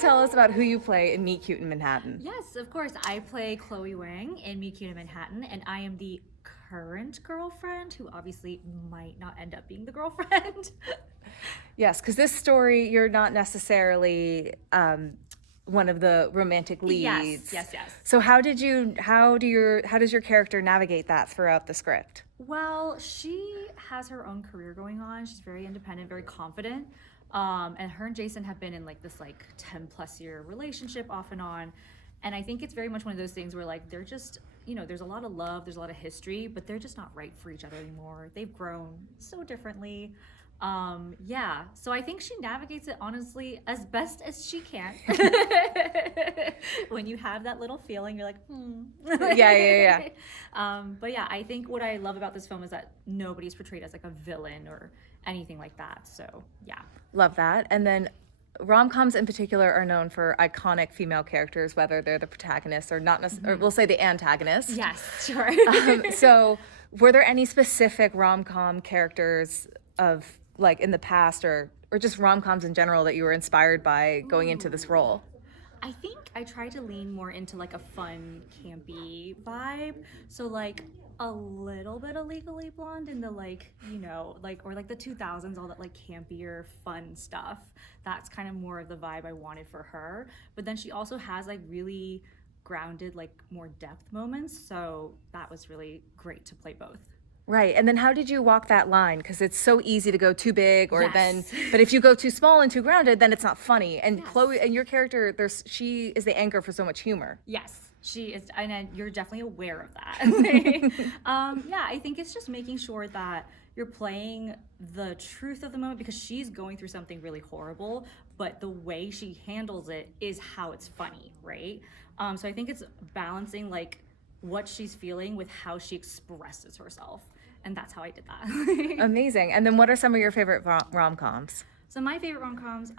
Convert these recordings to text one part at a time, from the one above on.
tell us about who you play in Meet Cute in Manhattan? Yes, of course. I play Chloe Wang in Meet Cute in Manhattan, and I am the current girlfriend who obviously might not end up being the girlfriend. Yes, because this story, you're not necessarily one of the romantic leads. Yes. So how does your character navigate that throughout the script? Well, she has her own career going on. She's very independent, very confident. And her and Jason have been in like this 10 plus year relationship off and on. And I think it's very much one of those things where like they're just, there's a lot of love, there's a lot of history, but they're just not right for each other anymore. They've grown so differently. So I think she navigates it honestly as best as she can. When you have that little feeling, you're like, Yeah. But yeah, I think what I love about this film is that nobody's portrayed as like a villain or anything like that. So yeah. Love that. And then rom-coms in particular are known for iconic female characters, whether they're the protagonist or not necessarily, or we'll say the antagonist. Yes, sure. So were there any specific rom-com characters of like in the past or just rom-coms in general that you were inspired by going into this role? I think I tried to lean more into like a fun, campy vibe. So like a little bit of Legally Blonde in the or like the 2000s, all that like campier, fun stuff. That's kind of more of the vibe I wanted for her. But then she also has like really grounded, like more depth moments. So that was really great to play both. Right. And then how did you walk that line? Because it's so easy to go too big Yes. but if you go too small and too grounded, then it's not funny. And Yes. Chloe and your character, she is the anchor for so much humor. Yes, she is, and you're definitely aware of that. I think it's just making sure that you're playing the truth of the moment because she's going through something really horrible, but the way she handles it is how it's funny, right? So I think it's balancing like what she's feeling with how she expresses herself. And that's how I did that. Amazing. And then what are some of your favorite rom-coms? So my favorite rom-coms,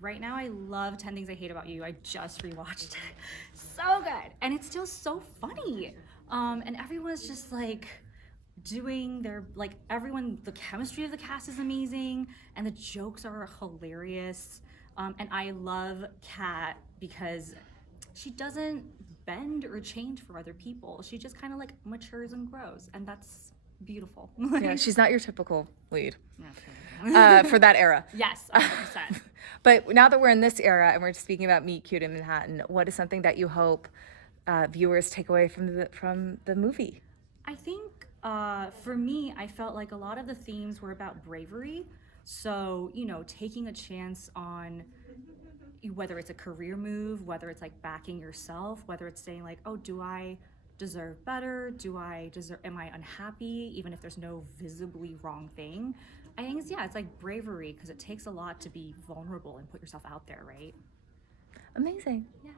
right now I love 10 Things I Hate About You. I just rewatched it. So good. And it's still so funny. And everyone's just like doing the chemistry of the cast is amazing and the jokes are hilarious. And I love Kat because she doesn't bend or change for other people. She just kind of like matures and grows, and that's beautiful. Yeah, she's not your typical lead Yeah. for that era. Yes, 100%. But now that we're in this era and we're speaking about Meet Cute in Manhattan, what is something that you hope viewers take away from the movie? I think for me, I felt like a lot of the themes were about bravery. So, taking a chance on whether it's a career move, whether it's like backing yourself, whether it's saying like, oh, do I deserve better? Am I unhappy? Even if there's no visibly wrong thing. I think it's like bravery because it takes a lot to be vulnerable and put yourself out there, right? Amazing. Yeah.